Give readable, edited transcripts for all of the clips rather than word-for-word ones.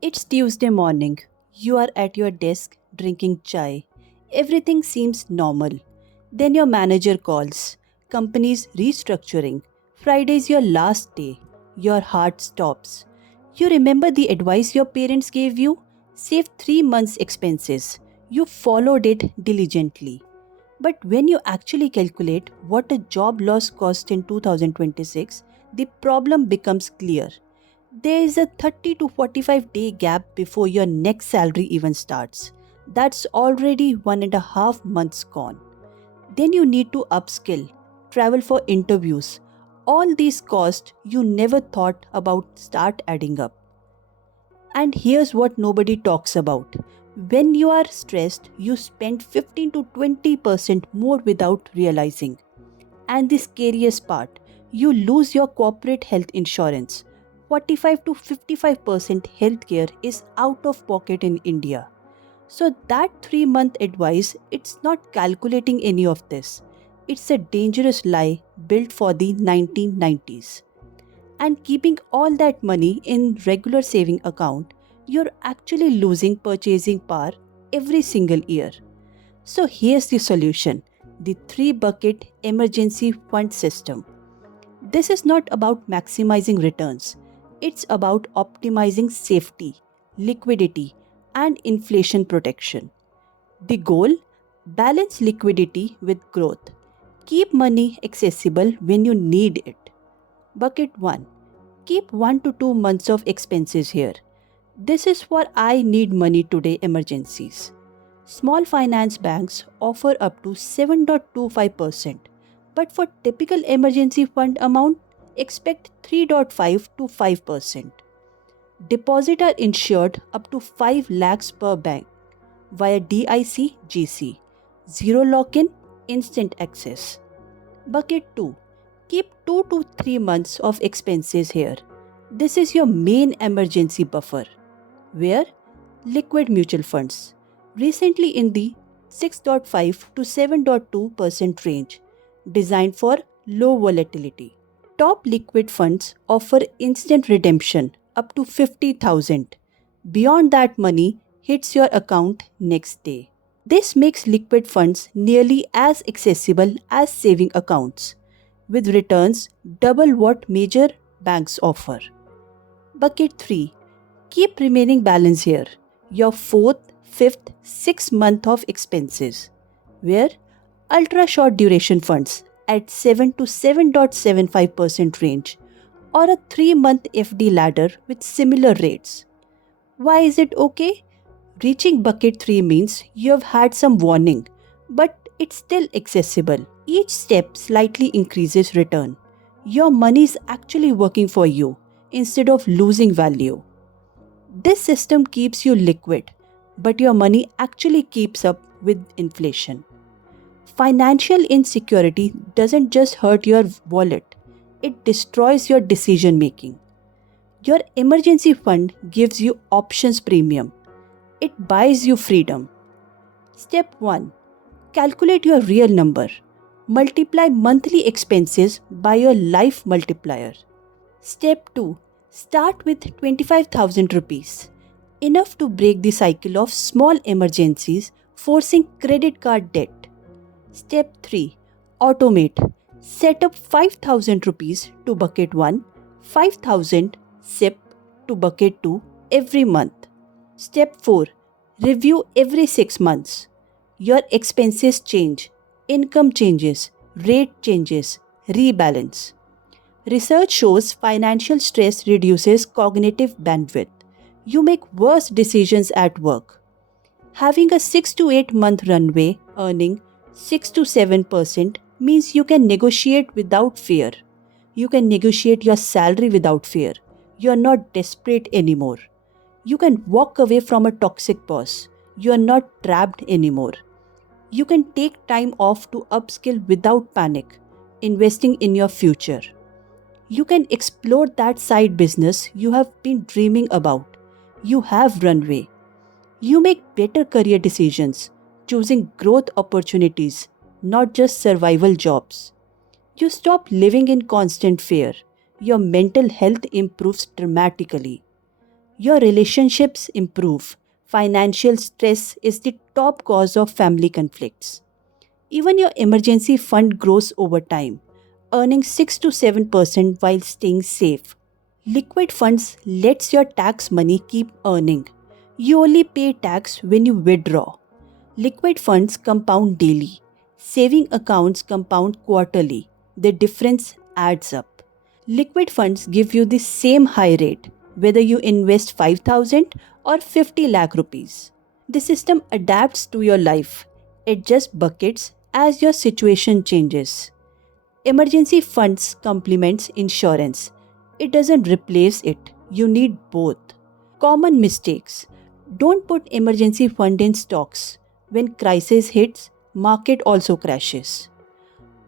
It's Tuesday morning. You are at your desk drinking chai. Everything seems normal. Then your manager calls. Company's restructuring. Friday is your last day. Your heart stops. You remember the advice your parents gave you? Save 3 months' expenses. You followed it diligently. But when you actually calculate what a job loss cost in 2026, the problem becomes clear. There is a 30 to 45 day gap before your next salary even starts. That's already 1.5 months gone. Then you need to upskill, travel for interviews. All these costs you never thought about start adding up. And here's what nobody talks about. When you are stressed, you spend 15 to 20% more without realizing. And the scariest part, you lose your corporate health insurance. 45 to 55% healthcare is out of pocket in India. So that 3-month advice, it's not calculating any of this. It's a dangerous lie built for the 1990s. And keeping all that money in regular saving account, you're actually losing purchasing power every single year. So here's the solution, the 3 bucket emergency fund system. This is not about maximizing returns, it's about optimizing safety, liquidity, and inflation protection. The goal, balance liquidity with growth. Keep money accessible when you need it. Bucket 1. Keep 1 to 2 months of expenses here. This is for I need money today emergencies. Small finance banks offer up to 7.25%, but for typical emergency fund amount, expect 3.5 to 5%. Deposit are insured up to 5 lakhs per bank via DIC GC. Zero lock-in, instant access. Bucket 2. Keep 2 to 3 months of expenses here. This is your main emergency buffer. Where? Liquid mutual funds. Recently in the 6.5 to 7.2% range, designed for low volatility. Top liquid funds offer instant redemption up to 50,000. Beyond that money hits your account next day. This makes liquid funds nearly as accessible as saving accounts, with returns double what major banks offer. Bucket 3. Keep remaining balance here. Your fourth, fifth, sixth month of expenses. Where? Ultra short duration funds at 7 to 7.75% range or a 3-month FD ladder with similar rates. Why is it okay? Reaching bucket 3 means you have had some warning, but it's still accessible. Each step slightly increases return. Your money is actually working for you instead of losing value. This system keeps you liquid, but your money actually keeps up with inflation. Financial insecurity doesn't just hurt your wallet, it destroys your decision making. Your emergency fund gives you options premium, it buys you freedom. Step 1. Calculate your real number. Multiply monthly expenses by your life multiplier. Step 2. Start with 25,000 rupees. Enough to break the cycle of small emergencies forcing credit card debt. Step 3. Automate. Set up 5,000 rupees to bucket 1, 5,000 SIP to bucket 2 every month. Step 4. Review every 6 months. Your expenses change, income changes, rate changes, rebalance. Research shows financial stress reduces cognitive bandwidth. You make worse decisions at work. Having a 6 to 8 month runway earning 6 to 7% means you can negotiate without fear. You can negotiate your salary without fear. You are not desperate anymore. You can walk away from a toxic boss. You are not trapped anymore. You can take time off to upskill without panic, investing in your future. You can explore that side business you have been dreaming about. You have runway. You make better career decisions, choosing growth opportunities, not just survival jobs. You stop living in constant fear. Your mental health improves dramatically. Your relationships improve. Financial stress is the top cause of family conflicts. Even your emergency fund grows over time, earning 6 to 7% while staying safe. Liquid funds lets your tax money keep earning. You only pay tax when you withdraw. Liquid funds compound daily. Saving accounts compound quarterly. The difference adds up. Liquid funds give you the same high rate whether you invest 5,000 or 50 lakh rupees. The system adapts to your life, adjusts buckets as your situation changes. Emergency funds complements insurance. It doesn't replace it. You need both. Common mistakes. Don't put emergency fund in stocks. When crisis hits, market also crashes.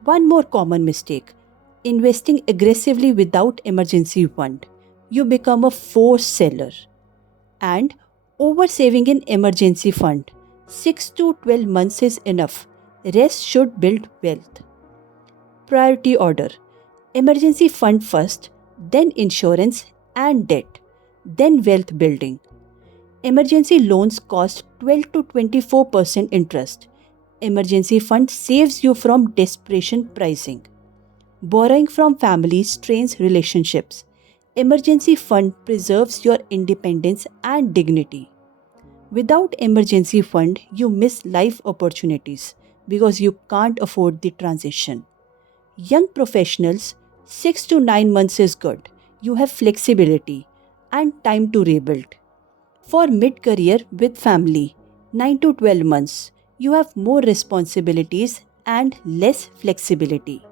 One more common mistake. Investing aggressively without emergency fund. You become a forced seller. And over saving in emergency fund. 6 to 12 months is enough. Rest should build wealth. Priority order. Emergency fund first, then insurance and debt, then wealth building. Emergency loans cost 12 to 24% interest. Emergency fund saves you from desperation pricing. Borrowing from family strains relationships. Emergency fund preserves your independence and dignity. Without emergency fund, you miss life opportunities because you can't afford the transition. Young professionals, 6 to 9 months is good. You have flexibility and time to rebuild. For mid career with family, 9 to 12 months, you have more responsibilities and less flexibility.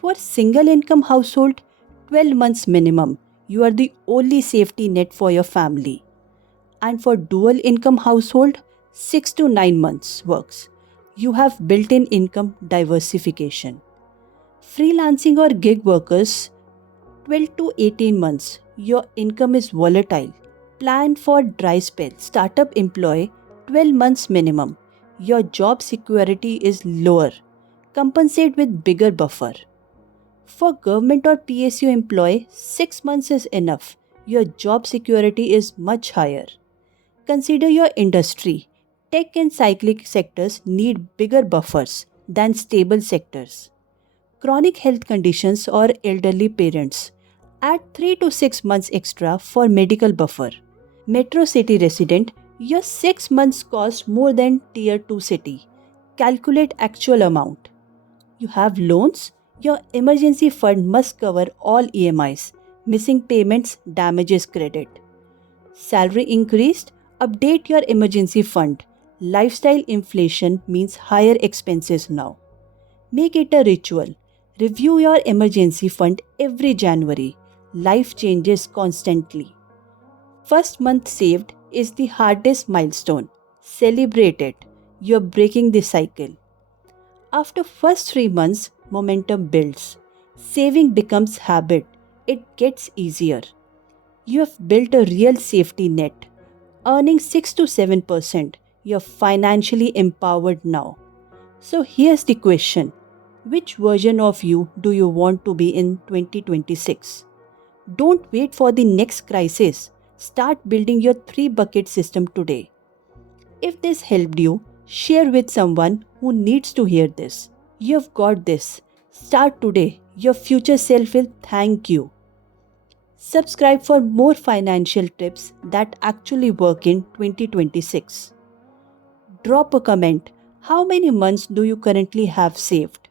For single income household, 12 months minimum, you are the only safety net for your family. And for dual income household, 6 to 9 months works. You have built in income diversification. Freelancing or gig workers, 12 to 18 months, your income is volatile. Plan for dry spell. Startup employee, 12 months minimum. Your job security is lower. Compensate with bigger buffer. For government or PSU employee, 6 months is enough. Your job security is much higher. Consider your industry. Tech and cyclic sectors need bigger buffers than stable sectors. Chronic health conditions or elderly parents. Add 3 to 6 months extra for medical buffer. Metro city resident, your 6 months cost more than tier 2 city. Calculate actual amount. You have loans? Your emergency fund must cover all EMIs. Missing payments damages credit. Salary increased? Update your emergency fund. Lifestyle inflation means higher expenses now. Make it a ritual. Review your emergency fund every January. Life changes constantly. First month saved is the hardest milestone. Celebrate it. You're breaking the cycle. After first 3 months, momentum builds. Saving becomes habit. It gets easier. You have built a real safety net. Earning 6 to 7%, you're financially empowered now. So here's the question. Which version of you do you want to be in 2026? Don't wait for the next crisis. Start building your 3 bucket system today. If this helped you, share with someone who needs to hear this. You've got this. Start today. Your future self will thank you. Subscribe for more financial tips that actually work in 2026. Drop a comment. How many months do you currently have saved?